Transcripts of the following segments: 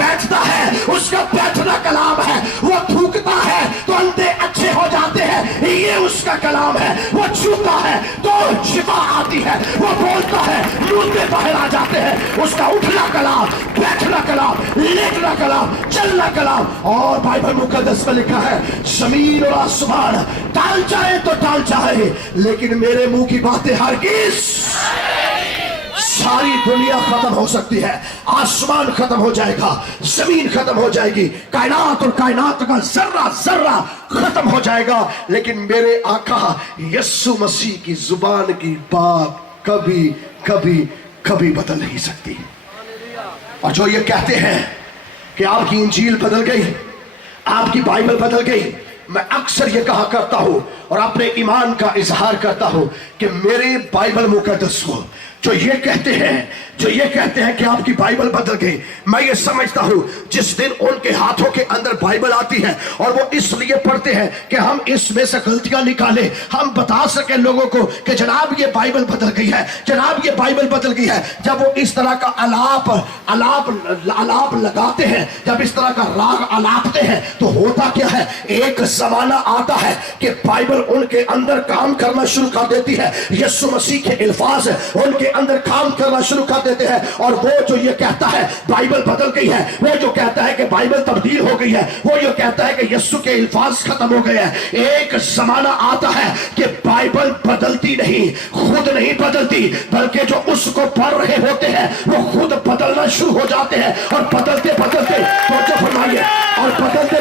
بیٹھتا ہے اس کا بیٹھنا کلام ہے، وہ تھوکتا ہے تو اندھے اچھے ہو جاتے ہیں، یہ اس کا کلام ہے، وہ چھوتا ہے تو شفا آتی ہے، وہ بولتا ہے مردے باہر آ جاتے ہیں، اس کا اٹھنا کلام، بیٹھنا کلام، لیٹنا کلام، چلنا کلام۔ اور بائبل مقدس میں لکھا ہے زمین اور آسمان ٹال جائے تو ٹال جائے لیکن میرے منہ کی باتیں ہرگز۔ ساری دنیا ختم ہو سکتی ہے، آسمان ختم ہو جائے گا، زمین ختم ہو جائے گی، کائنات اور کائنات کا ذرہ ذرہ ختم ہو جائے گا، لیکن میرے آقا یسوع مسیح کی زبان کی بات کبھی کبھی کبھی بدل نہیں سکتی۔ اور جو یہ کہتے ہیں کہ آپ کی انجیل بدل گئی، آپ کی بائبل بدل گئی، میں اکثر یہ کہا کرتا ہوں اور اپنے ایمان کا اظہار کرتا ہوں کہ میرے بائبل مقدس کو جو یہ کہتے ہیں کہ آپ کی بائبل بدل گئی، میں یہ سمجھتا ہوں جس دن ان کے ہاتھوں کے اندر بائبل آتی ہے اور وہ اس لیے پڑھتے ہیں کہ ہم اس میں سے غلطیاں نکالیں، ہم بتا سکیں لوگوں کو کہ جناب یہ بائبل بدل گئی ہے، جناب یہ بائبل بدل گئی ہے۔ جب وہ اس طرح کا الاپ لگاتے ہیں، جب اس طرح کا راگ الاپتے ہیں تو ہوتا کیا ہے، ایک زمانہ آتا ہے کہ بائبل ان کے اندر کام کرنا شروع کر دیتی ہے، یسوع مسیح کے الفاظ ان کے اندر کام کرنا شروع کر دیتے ہیں، اور وہ جو یہ کہتا ہے بائبل بدل گئی ہے، وہ جو کہتا ہے کہ بائبل تبدیل ہو گئی ہے، وہ یہ کہتا ہے کہ یسوع کے الفاظ ختم ہو گئے ہیں، ایک زمانہ آتا ہے کہ بائبل بدلتی نہیں، خود نہیں بدلتی، بلکہ جو اس کو پڑھ رہے ہوتے ہیں وہ خود بدلنا شروع ہو جاتے ہیں، اور بدلتے بدلتے توجہ فرمائیے، اور بدلتے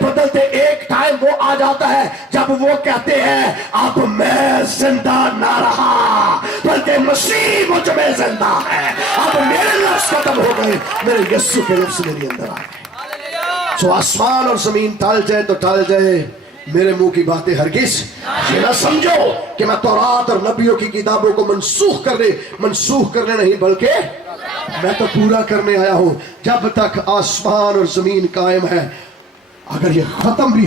بدلتے ایک ٹائم وہ آ جاتا ہے جب وہ کہتے ہیں اب میں زندہ نہ رہا بلکہ مسیح مجھ میں زندہ ہے، اب میرے لفظ ختم ہو گئے، میرے یسوع کے لفظ میرے اندر آ گئے۔ سو آسمان اور زمین ٹال جائے تو ٹال جائے، میرے منہ کی باتیں ہرگز۔ یہ نہ سمجھو کہ میں تورات اور نبیوں کی کتابوں کو منسوخ کرنے نہیں، بلکہ میں تو پورا کرنے آیا ہوں۔ جب تک آسمان اور زمین قائم ہے، اگر یہ ختم بھی